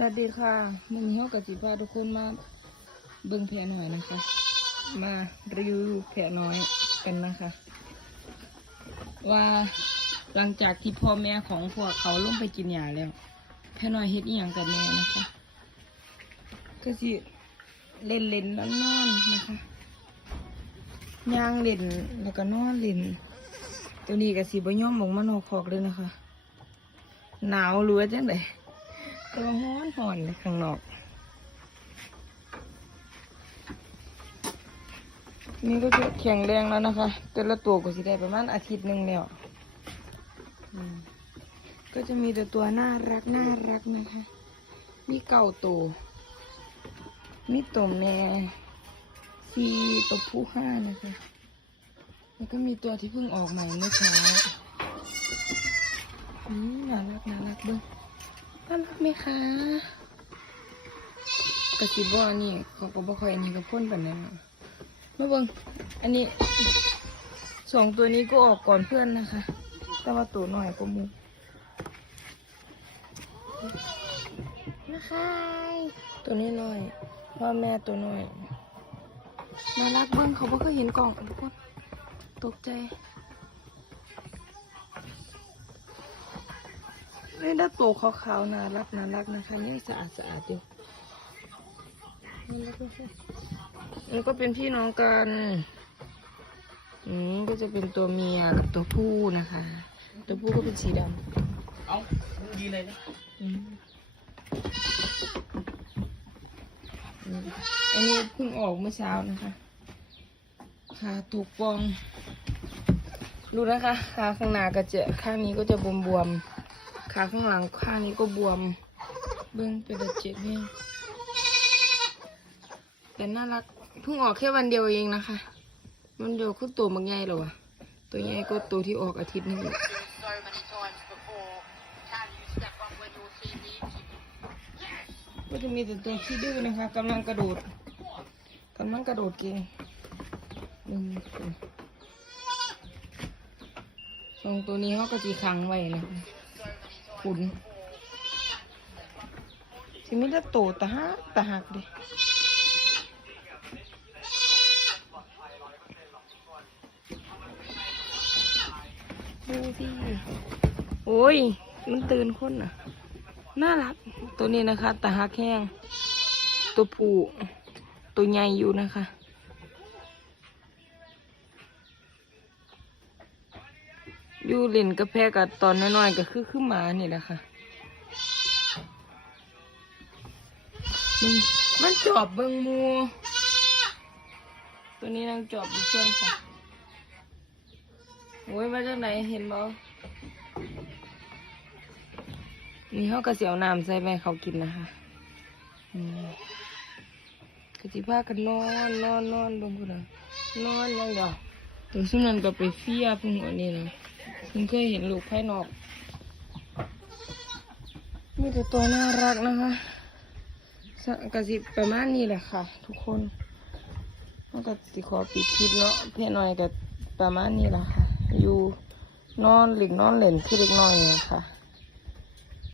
สวัสดีค่ะวันนี้เรากับจิพาทุกคนมาเบิ่งแพะหน่อยนะคะ มารีวิวแพะน้อยกันนะคะ ว่าหลังจากที่พ่อแม่ของพวกเขาลงไปกินยาแล้วแพะน้อยเฮ็ดอีหยังกันแน่นะคะ ก็สิเล่นเล่นนอนนอนนะคะย่างเล่นแล้วก็นอนเล่นตัวนี้ก็สิบ่ย่อมลงมานอกคอกเลยนะคะ หนาวรือว่าจังได ตัวร้อนห่อนข้างนอกนี่ก็จะแข็งแรงแล้วนะคะ แต่ละตัวก็สิได้ประมาณอาทิตย์หนึ่งแล้วก็จะมีแต่ตัวน่ารักน่ารักนะคะ มีเก่าตัวมีตัวแม่สีตัวผู้ห้านะคะ แล้วก็มีตัวที่เพิ่งออกใหม่เมื่อเช้าน่ารักน่ารักด้วย น่ารักไหมคะกระสิบว่านี่เขาก็บ่ค่อยอันนี้กับพ่นแบบนั้นอะมาเบิ่งอันนี้สองตัวนี้ก็ออกก่อนเพื่อนนะคะ แต่ว่าตัวหน่อยก็มูนะคะตัวนี้หน่อยพ่อแม่ตัวหน่อยน่ารักเบิ่งเขาบ่เคยเห็นกล่องทุกคนตกใจ นี่ถ้าตัวขาวๆน่ารักน่ารักนะคะนี่สะอาดสะอาดอยู่นี่แล้วก็มันก็เป็นพี่น้องกันอืมก็จะเป็นตัวเมียกับตัวผู้นะคะ ตัวผู้ก็เป็นสีดเอาดีเลยนะำอืมอืมอันนี้เพิ่งออกเมื่อเช้านะคะขาถูกปอง ดูนะคะขาข้างหน้าก็จะข้างนี้ก็จะบวมบวมๆ ขาข้างหลังข้างนี้ก็บวม เบื้องเป็นเจ็บแห้งแต่น่ารักเพิ่งออกแค่วันเดียวเองนะคะ มันเดียวคือตัวมันใหญ่แล้วะตัวใหญ่ก็ตัวที่ออกอาทิตย์นึงก็จะมีแต่ตัวที่ดื้อนะคะกำลังกระโดดกำลังกระโดดเก่งหนึ่งสองตัวนี้เขาก็จีขังไว้นะคะ ขุนสิไม่ได้โตตะหักตะหักเลยดูสิโอ้ย มันตื่นคนอะ น่ารัก ตัวนี้นะคะตาหักแห้ง ตัวผู้ตัวใหญ่อยู่นะคะ อยู่เล่นกระแพกับตอนน้อยๆก็คือขึ้นมานี่แหละค่ะม,มันจอบเบิงมู ตัวนี้นางจอบอยู่เพื่อนค่ะโอ้ยมาจากไหนเห็นบ่นี่เขาก็เสียวน้ำใส่ไปให้เขากินนะคะอืมกะจิพากันนอนนอนนอนลงกูนะนอนยังเดียวถึงซึ่งนั้นก็ไปเฟียพิ่งอันนี้นะ พิ่งเคยเห็นลูกภายนอก มีแต่ตัวน่ารักนะคะสะกะสิประมาณนี้แหละค่ะ ทุกคนมันก็สิขอปิดคลิปเนาะเพียหน่อยก็ประมาณนี้แหละค่ะ อยู่นอนหลิกนอนเหล่นคือเล็กน้อยนะค่ะ